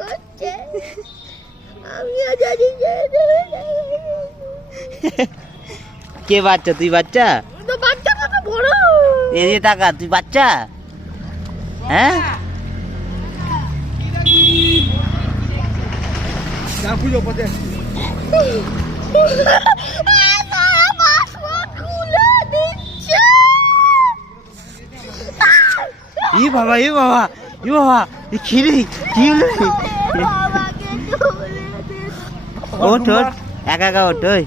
করছে, আমিও জানি যে কে বাচ্চা? তুই বাচ্চা? তো বাচ্চা কত বড়, এদিকে তাকা, তুই বাচ্চা? হ্যাঁ ই বাবা, ই বাবা, ই বাবা, কি রে, কি হলো? বাবাকে তুলে দে। ওঠ ওঠ, একা একা ওঠ। ওই